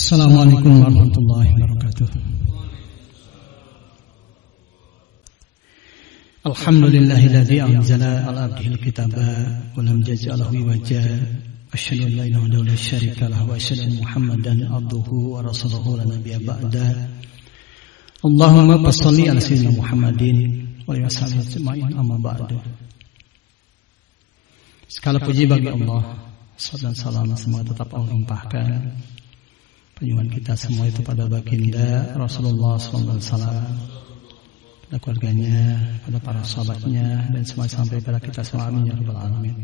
Assalamualaikum warahmatullahi wabarakatuh. Alhamdulillahilladzi anzala ala abdihil kitaba wa lam yaj'al lahu iwaja. Asyhadu an la ilaha illallah la syarika lahu wa asyhadu anna Muhammadan abduhu wa rasuluhu la nabiyya ba'da. Allahumma shalli ala sayyidina Muhammadin wa ala alihi ajma'in amma ba'du. Segala puji bagi Allah, salawat dan salam semoga tetap Allah limpahkan penyumbang kita semua itu pada baginda Rasulullah SAW, pada keluarganya, pada para sahabatnya, dan semua sampai pada kita semua. Amin ya rabbal alamin.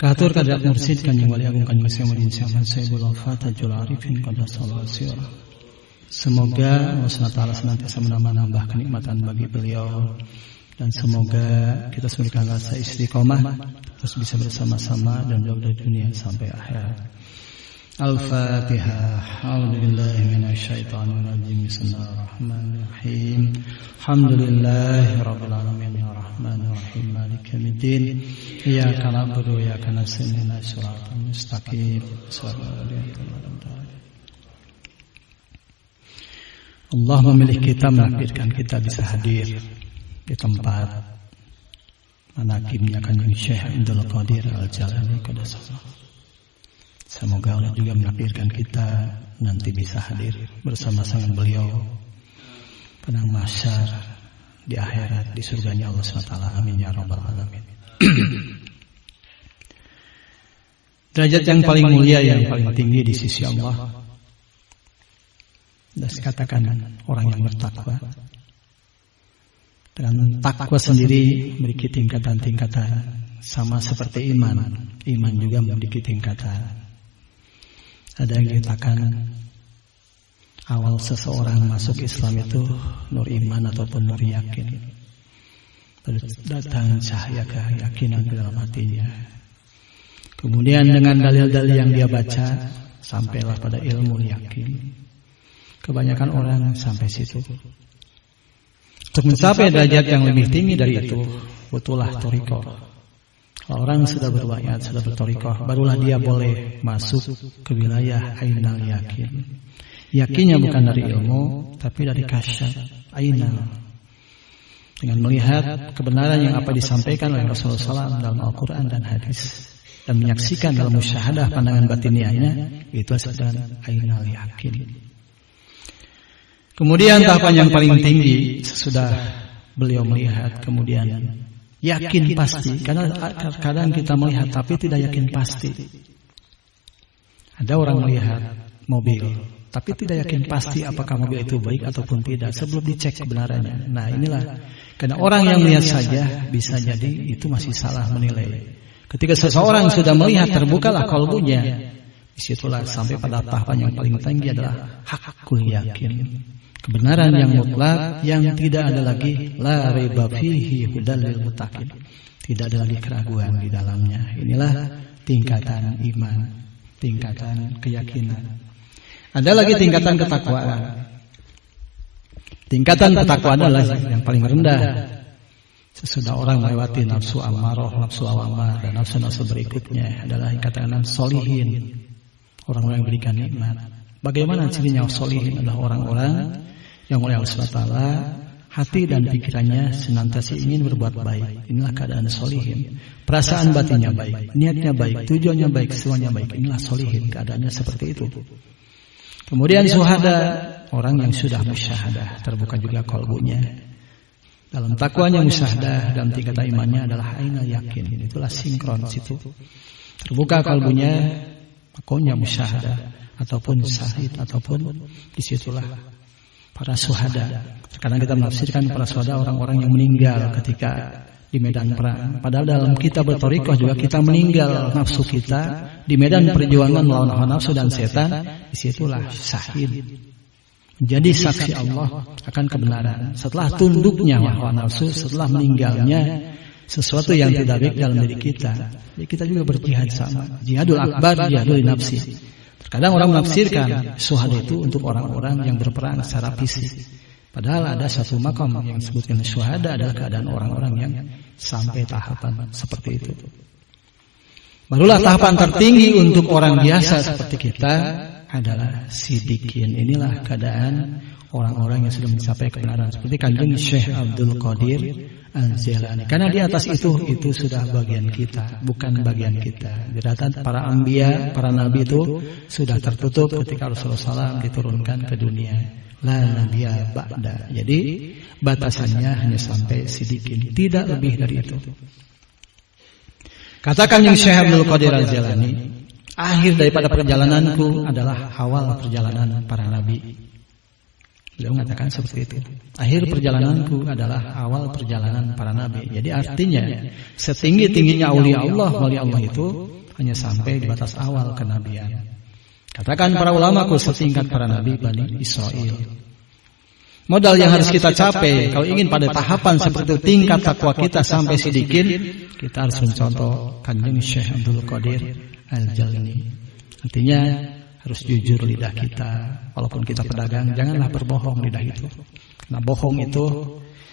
Katur kadrat mursid kanjeng wali agung kanjeng Sayyidina Muhammad Sayyidul Fatajul Arifin qaddasallahu sirah. Semoga Allah SWT senantiasa menambah kenikmatan bagi beliau, dan semoga kita semua rasa istiqomah terus bisa bersama-sama dan jauh dari dunia sampai akhirat. Al-Fatihah. A'udzubillahi minasyaitonir rajim. Bismillahirrahmanirrahim. Alhamdulillahirabbil alamin arrahmanir rahim maliki yaumiddin. Iyyaka na'budu wa iyyaka nasta'in ihdinas siratal mustaqim. Allah memilih kita, menakdirkan kita bisa hadir di tempat manakibnya Kanjeng Syekh Abdul Qadir Al-Jalani qaddasallahu. Semoga Allah juga menakdirkan kita nanti bisa hadir bersama-sama beliau pada mahsyar di akhirat di surganya Allah SWT. Amin ya rabbal alamin. Derajat yang paling mulia, yang paling tinggi di sisi Allah, dan katakan orang yang bertakwa. Dan takwa sendiri memiliki tingkatan-tingkatan, sama seperti iman. Iman juga memiliki tingkatan. Ada yang dikatakan awal seseorang masuk Islam itu nur iman ataupun nur yakin. Datang cahaya keyakinan ke dalam hatinya. Kemudian dengan dalil-dalil yang dia baca sampailah pada ilmu yakin. Kebanyakan orang sampai situ. Untuk mencapai derajat yang lebih tinggi dari itu, butuhlah thariqah. Orang sudah berbayat, sudah berthariqah, barulah dia boleh masuk ke wilayah ainal yakin. Yakinnya bukan dari ilmu, tapi dari kasyaf, ainal. Dengan melihat kebenaran yang apa disampaikan oleh Rasulullah SAW dalam Al-Quran dan hadis, dan menyaksikan dalam musyahadah pandangan batiniahnya, itu sedang ainal yakin. Kemudian tahapan yang paling tinggi sesudah beliau melihat, kemudian yakin pasti, karena kadang kita melihat tapi tidak yakin pasti. Ada orang melihat mobil tapi tidak yakin pasti apakah mobil itu baik ataupun tidak sebelum dicek kebenarannya. Nah inilah, karena orang yang melihat saja bisa jadi itu masih salah menilai. Ketika seseorang sudah melihat, terbukalah qalbunya, disitulah sampai pada tahapan yang paling tinggi adalah hakul yakin. Kebenaran yang mutlak, yang tidak ada lagi la raiba fihi hudal lil muttaqin. Tidak ada lagi keraguan di dalamnya. Inilah tingkatan iman, tingkatan keyakinan. Ada lagi tingkatan ketakwaan. Tingkatan ketakwaan adalah yang paling rendah. Sesudah orang melewati nafsu amarah, nafsu lawamah, dan nafsu-nafsu berikutnya adalah yang katakan solihin, orang-orang yang berikan nikmat. Bagaimana cirinya solihin? Adalah orang-orang yang oleh Allah SWT hati dan pikirannya senantiasa ingin berbuat baik. Inilah keadaan solihin. Perasaan batinnya baik, niatnya baik, tujuannya baik, semuanya baik. Inilah solihin, keadaannya seperti itu. Kemudian syuhada, orang yang sudah musyahadah, terbuka juga qalbunya. Dalam takwanya musyahadah, dalam tingkatan imannya adalah ainal yakin. Itulah sinkron situ. Terbuka qalbunya, makonya musyahadah ataupun syahid ataupun disitulah para syuhada. Sekarang kita menafsirkan para syuhada orang-orang yang meninggal ketika di medan perang. Padahal dalam kita berthariqah juga kita meninggal nafsu kita di medan perjuangan melawan hawa nafsu dan setan. Disitulah syahid. Menjadi saksi Allah akan kebenaran. Setelah tunduknya hawa nafsu, setelah meninggalnya sesuatu yang tidak baik dalam diri kita. Jadi kita juga berjihad sama. Jihadul akbar, jihadul nafsi. Kadang orang menafsirkan syuhada itu untuk orang-orang yang berperang secara fisik. Padahal ada satu makam yang disebutkan syuhada adalah keadaan orang-orang yang sampai tahapan seperti itu. Barulah tahapan tertinggi untuk orang biasa seperti kita adalah sidikin. Inilah keadaan orang-orang yang sudah mencapai kebenaran. Seperti Kanjeng Syekh Abdul Qadir Al-Jailani. Karena di atas itu sudah bagian kita, bukan bagian kita. Diratan para anbiya, para nabi itu sudah tertutup ketika Rasulullah SAW diturunkan ke dunia. La nabiyya ba'da. Jadi batasannya hanya sampai sidikin, tidak lebih dari itu. Katakan yang Syekh Abdul Qadir Al-Jailani, akhir daripada perjalananku adalah awal perjalanan para nabi. Beliau mengatakan seperti itu. Akhir perjalananku adalah awal perjalanan para nabi. Jadi artinya setinggi-tingginya aulia Allah, wali Allah itu hanya sampai di batas awal kenabian. Katakan para ulamaku setingkat para nabi Bani Israel. Modal yang harus kita capai kalau ingin pada tahapan seperti itu, tingkat takwa kita sampai sidikin, kita harus mencontoh Kanjeng Syekh Abdul Qadir Al-Jailani. Artinya harus jujur lidah kita. Walaupun kita pedagang, janganlah berbohong lidah itu. Karena bohong itu,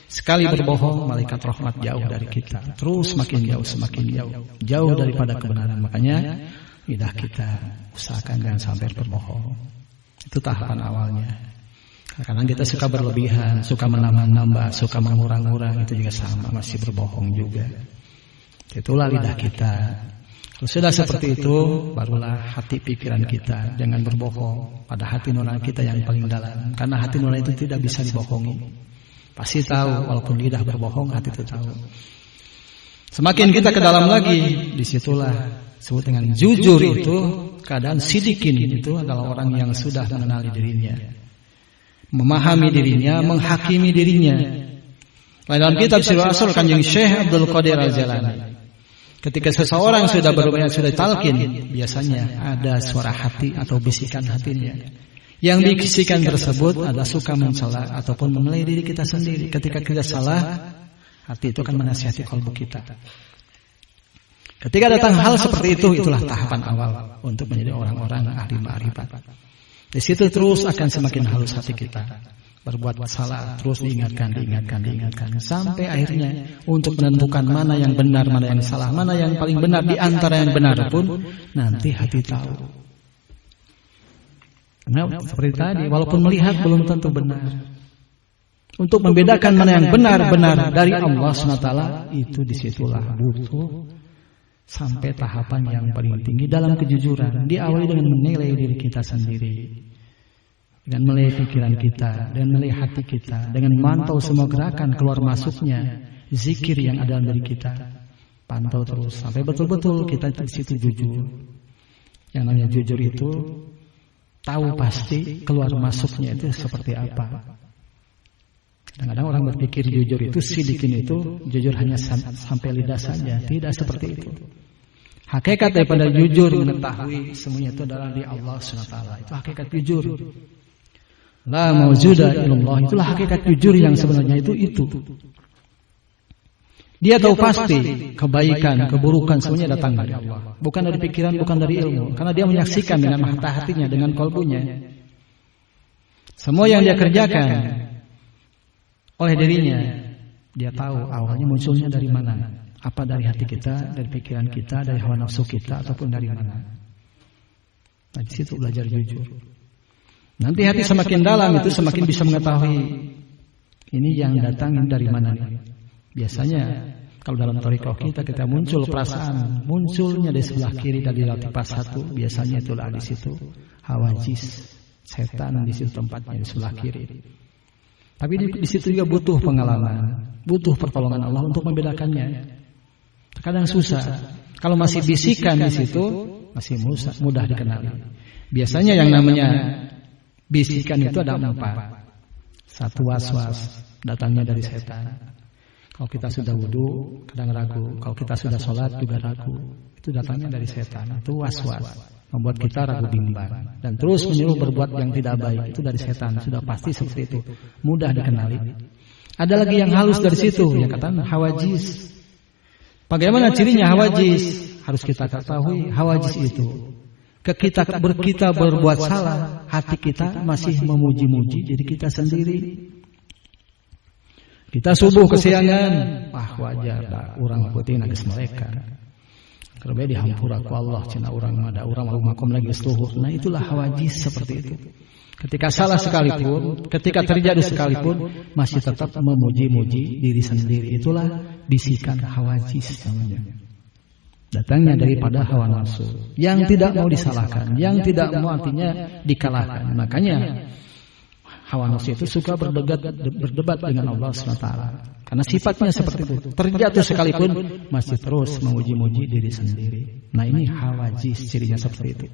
sekali berbohong, malaikat rahmat jauh dari kita. Terus semakin jauh, semakin jauh. Jauh daripada kebenaran. Makanya lidah kita usahakan jangan sampai berbohong. Itu tahapan awalnya. Karena kita suka berlebihan, suka menambah-nambah, suka mengurang-urang, itu juga sama, masih berbohong juga. Itulah lidah kita. Kalau sudah seperti itu, barulah hati pikiran kita. Jangan berbohong pada hati nurani kita yang paling dalam. Karena hati nurani itu tidak bisa dibohongi. Pasti tahu, walaupun lidah berbohong, hati itu tahu. Semakin kita ke dalam lagi, disitulah disebut dengan jujur itu. Keadaan sidikin itu adalah orang yang sudah mengenali dirinya, memahami dirinya, menghakimi dirinya. Dalam kitab Sirul Asr Kanjeng Syekh Abdul Qadir Al-Jailani, ketika seseorang sudah berbayat, sudah talqin, biasanya ada suara hati atau bisikan hatinya. Yang bisikan tersebut adalah suka mencela ataupun menilai diri kita sendiri. Ketika kita salah, hati itu akan menasihati kalbu kita. Ketika datang hal seperti itu, itulah tahapan awal untuk menjadi orang-orang ahli ma'rifat. Di situ terus akan semakin halus hati kita. Berbuat salah, terus diingatkan, sampai akhirnya untuk menentukan mana yang benar, mana yang salah, mana yang paling benar di antara yang benar pun nanti hati tahu. Karena seperti tadi, walaupun melihat belum tentu benar. Untuk membedakan mana yang benar-benar dari Allah SWT, itu disitulah butuh sampai tahapan yang paling tinggi dalam kejujuran. Diawali dengan menilai diri kita sendiri, dengan melihat pikiran kita, dengan melihat hati kita, dengan memantau semua gerakan keluar masuknya zikir yang ada dari kita. Pantau terus sampai betul-betul kita di situ jujur. Yang namanya jujur itu tahu pasti keluar masuknya itu seperti apa. Kadang-kadang orang berpikir jujur itu sidikin itu jujur hanya sampai lidah saja. Tidak seperti itu. Hakikat daripada jujur mengetahui semuanya itu adalah di Allah SWT. Itu hakikat jujur. La maujuda illallah, itulah hakikat jujur yang sebenarnya itu. Dia tahu pasti kebaikan, keburukan semuanya datang dari Allah, bukan dari pikiran, bukan dari ilmu. Karena dia menyaksikan dengan mata hatinya, dengan kalbunya. Semua yang dia kerjakan oleh dirinya, dia tahu awalnya munculnya dari mana. Apa dari hati kita, dari pikiran kita, dari hawa nafsu kita, ataupun dari mana. Nah, di situ belajar jujur. Nanti hati semakin dalam itu semakin bisa mengetahui ini yang datang dari mana nih. Biasanya kalau dalam thariqah kita muncul perasaan, munculnya di sebelah kiri dari latifah satu, biasanya itulah di situ hawajis, setan di situ tempatnya di sebelah kiri. Tapi di situ juga butuh pengalaman, butuh pertolongan Allah untuk membedakannya. Kadang susah. Kalau masih bisikan di situ masih mudah dikenali. Biasanya yang namanya bisikan itu ada 4. Satu waswas, datangnya dari setan. Kalau kita sudah wudu, kadang ragu. Kalau kita sudah sholat juga ragu. Itu datangnya dari setan. Itu waswas, membuat kita ragu bimbang. Dan terus menyuruh berbuat yang tidak baik. Itu dari setan. Sudah pasti seperti itu. Mudah dikenali. Ada lagi yang halus dari situ. Yang katakan hawajis. Bagaimana cirinya hawajis? Harus kita ketahui hawajis itu. Kita berbuat salah, hati kita masih memuji-muji diri kita sendiri. Kita subuh kesiangan, wah wajar dah orang putih nangis mereka. Kerbe dihampura ku Allah cenah urang mada urang makom lagi seluhur. Nah itulah hawajis seperti itu. Ketika salah sekalipun, ketika terjadi sekalipun, masih tetap memuji-muji diri sendiri. Itulah bisikan hawajis namanya. Datangnya daripada hawa nafsu yang tidak mau disalahkan, yang tidak mau artinya dikalahkan. Makanya hawa nafsu itu suka berdebat dengan Allah SWT. Karena sifatnya seperti itu. Terjatuh sekalipun masih terus memuji-muji diri sendiri. Nah ini hawajis, cirinya seperti itu.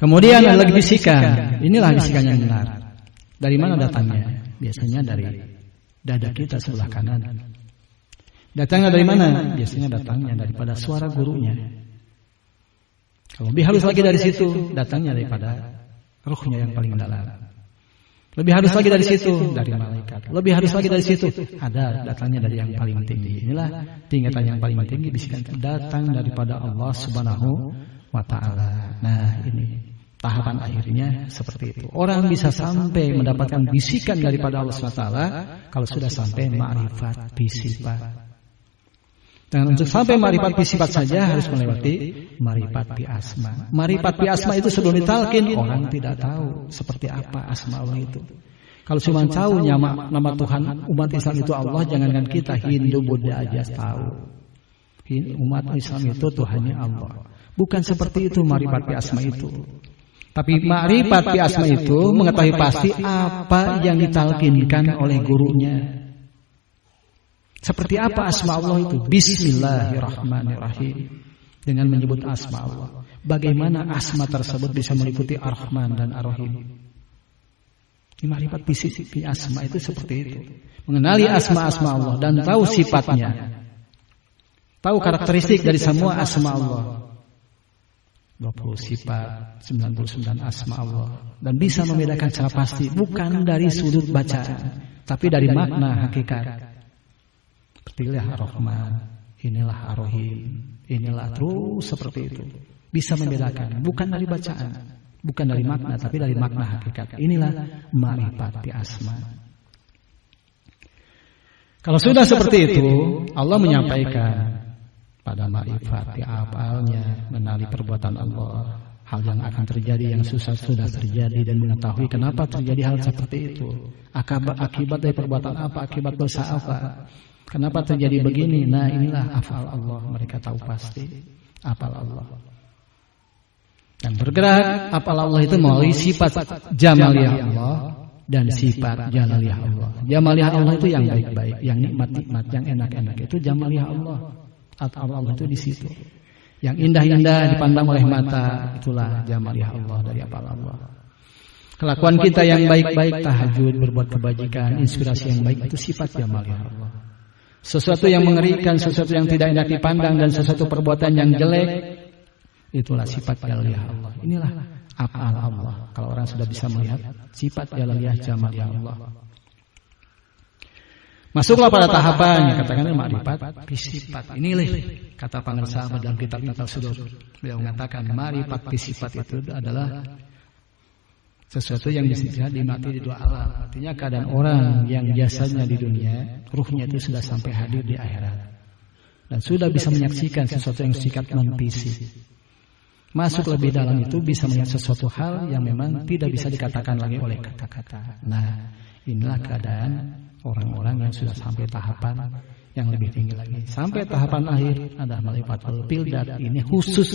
Kemudian ada lagi bisikan. Inilah bisikan yang benar. Dari mana datangnya? Biasanya dari dada kita sebelah kanan. Datangnya dari mana? Biasanya datangnya daripada suara gurunya. Kalau lebih halus lagi dari situ, datangnya daripada ruhnya yang paling dalam. Lebih halus lagi dari situ, dari malaikat. Lebih halus lagi dari situ, ada datangnya dari yang paling tinggi. Inilah tingkatan yang paling tinggi, bisikan datang daripada Allah Subhanahu wa ta'ala. Nah ini tahapan akhirnya seperti itu. Orang bisa sampai mendapatkan bisikan daripada Allah SWT kalau sudah sampai ma'rifat bisifat. Dan untuk sampai ma'rifat bisifat saja harus melewati ma'rifat bi asma. Ma'rifat bi asma itu sebelum ditalkin orang tidak tahu seperti apa asma Allah itu. Kalau cuma tahu nama Tuhan umat Islam itu Allah, jangankan kita Hindu Buddha aja tahu. Umat Islam itu Tuhannya Allah. Bukan seperti itu ma'rifat bi asma itu. Tapi ma'rifat bi asma itu mengetahui pasti apa yang ditalkinkan oleh gurunya. Seperti apa asma Allah itu? Bismillahirrahmanirrahim. Dengan menyebut asma Allah. Bagaimana asma tersebut bisa meliputi Ar-Rahman dan Ar-Rahim? Ma'rifat bi asma itu seperti itu. Mengenali asma-asma Allah dan tahu sifatnya. Tahu karakteristik dari semua asma Allah. 20 sifat, 99 asma Allah. Dan bisa membedakan secara pasti. Bukan dari sudut bacaan, tapi dari makna hakikat. Inilah Ar-Rahman, inilah Ar-Rahim, inilah terus seperti itu. Bisa membedakan, bukan dari bacaan, bukan dari makna, tapi dari makna hakikat. Inilah ma'rifat bi asma. Kalau sudah seperti itu, Allah menyampaikan pada ma'rifat bi afalnya, mengenali perbuatan Allah, hal yang akan terjadi, yang sudah terjadi, dan mengetahui kenapa terjadi hal seperti itu, akibat dari perbuatan apa, akibat dosa apa, kenapa terjadi begini. Nah inilah afal Allah, mereka tahu pasti afal Allah. Dan bergerak afal Allah itu melalui sifat jamaliyah Allah dan sifat jalaliyah Allah. Jamaliyah Allah itu yang baik-baik, yang nikmat-nikmat, yang enak-enak, itu jamaliyah Allah. Afal Allah itu di situ. Yang indah-indah dipandang oleh mata, itulah jamaliyah Allah dari afal Allah. Kelakuan kita yang baik-baik, tahajud, berbuat kebajikan, inspirasi yang baik, itu sifat jamaliyah Allah. Sesuatu yang mengerikan, sesuatu yang tidak enak dipandang, dan sesuatu perbuatan yang jelek, itulah sifat jalaliyah Allah. Inilah afal Allah. Kalau orang sudah bisa melihat sifat jalaliyah jamaliyah Allah, masuklah pada tahapan yang katakan ma'rifat bisifat. Inilah kata para sahabat dalam kitab Tasawuf. Beliau mengatakan ma'rifat bisifat itu adalah sesuatu yang bisa dinikmati di dua alam. Artinya keadaan orang yang jasanya di dunia, ruhnya itu sudah sampai hadir di akhirat dan sudah bisa menyaksikan sesuatu yang sifatnya non-fisik. Masuk lebih dalam itu bisa melihat sesuatu hal yang memang tidak bisa dikatakan lagi oleh kata-kata. Nah, inilah keadaan orang-orang yang sudah sampai tahapan yang lebih tinggi lagi. Sampai tahapan akhir ada ma'rifatul bildat. Ini khusus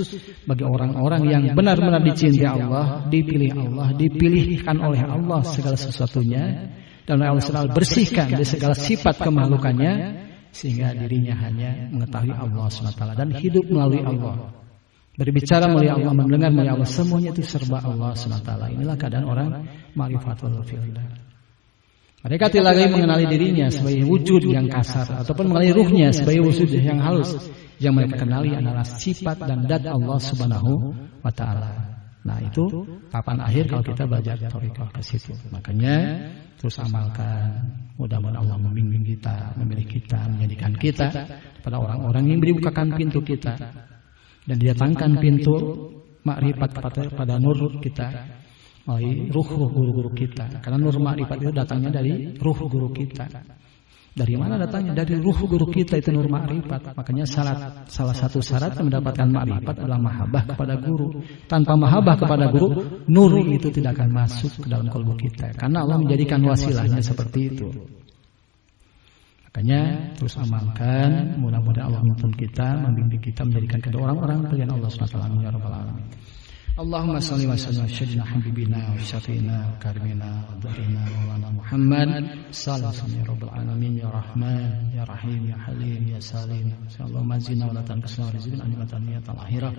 bagi orang-orang yang benar-benar dicintai Allah, dipilih Allah, dipilihkan oleh Allah segala sesuatunya, dan Allah selalu bersihkan dari segala sifat kemakhlukannya, sehingga dirinya hanya mengetahui Allah SWT dan hidup melalui Allah, berbicara melalui Allah, mendengar melalui Allah, semuanya itu serba Allah SWT. Inilah keadaan orang ma'rifatul bildat. Mereka tidak lagi mengenali dirinya sebagai wujud yang kasar, ataupun mengenali ruhnya sebagai wujud yang halus. Yang mereka kenali adalah sifat dan zat Allah Subhanahu wa ta'ala. Nah itu tahapan akhir kalau kita belajar thariqah ke situ. Makanya terus amalkan. Mudah-mudahan Allah membimbing kita, memilih kita, menjadikan kita pada orang-orang yang dibukakan pintu kita dan didatangkan pintu makrifat pada nur kita, melalui ruh guru-guru kita. Karena nur makrifat itu datangnya dari ruh guru kita. Dari mana datangnya? Dari ruh guru kita itu nur ma'rifat. Makanya salah satu syarat mendapatkan ma'rifat adalah mahabbah kepada guru. Tanpa mahabbah kepada guru, nur itu tidak akan masuk ke dalam kalbu kita. Karena Allah menjadikan wasilahnya seperti itu. Makanya terus amalkan, mudah-mudahan Allah menuntun kita, membimbing kita menjadikan kedua orang-orang pilihan Allah SWT. Amin ya rabbal alamin. Allahumma shalli wa sallim ala sayyidina habibina wa syafiina wa karimina wa dhahrina maulana Muhammad sallallahu ya rabbal alamin ya rahman ya rahim ya halim ya salim. Allahumma zina wa la tanqisna rizqan animatan niyatal akhirah.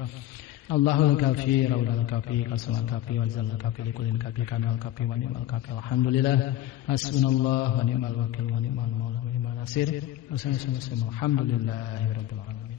Allahul kafi raudal kafi qasamal kafi wa zalal kafi likulin kafi kanal kafi wa ni'mal kafi. Alhamdulillah hasbunallah wa ni'mal wakil wa ni'mal maula wa ni'mal nasir. Alhamdulillahi rabbil alamin.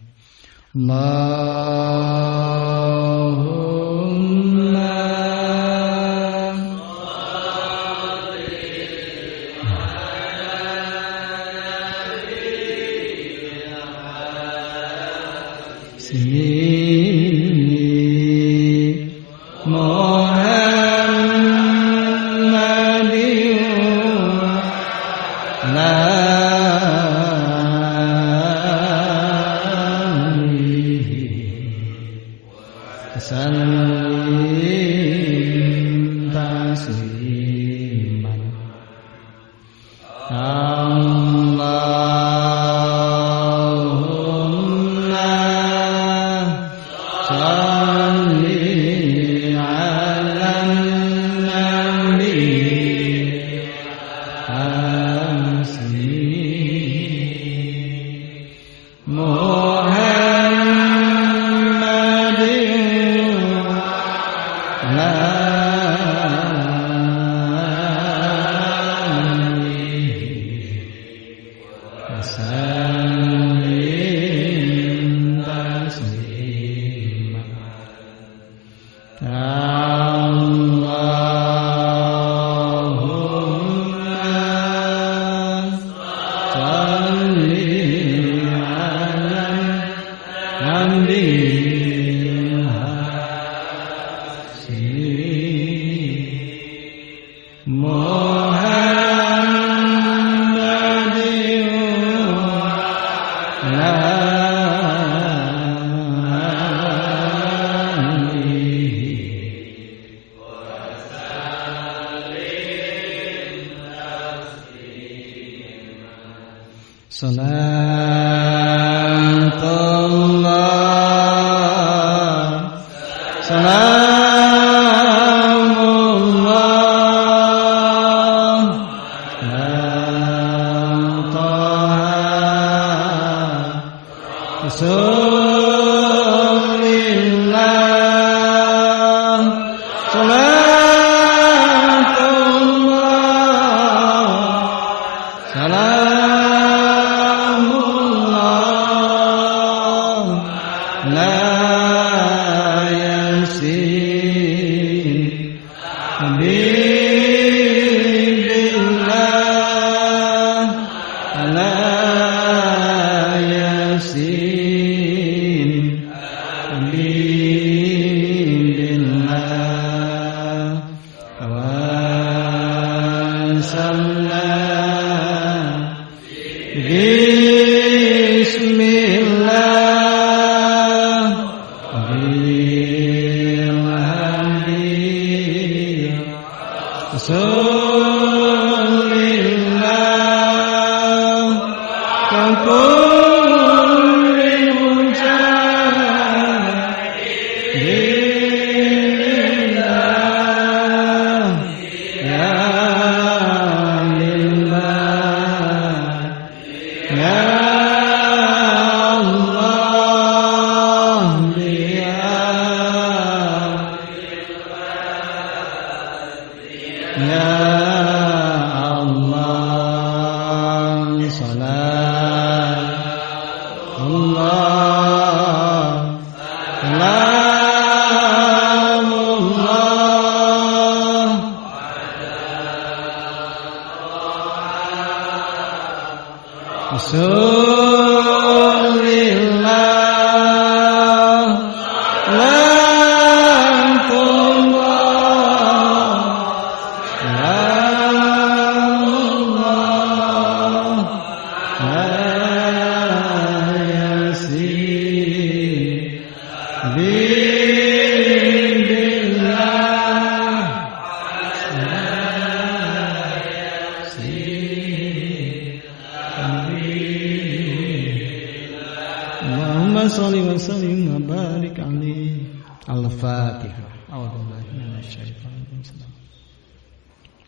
salli wa sallim wa barik alaihi. Al-Fatihah. A'udzubillahi minasyaitonir rajim.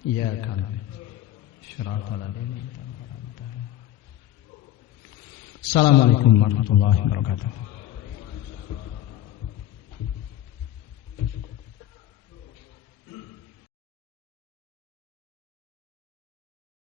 Iyyaka na'budu syiratal ladzina. Assalamualaikum warahmatullahi wabarakatuh.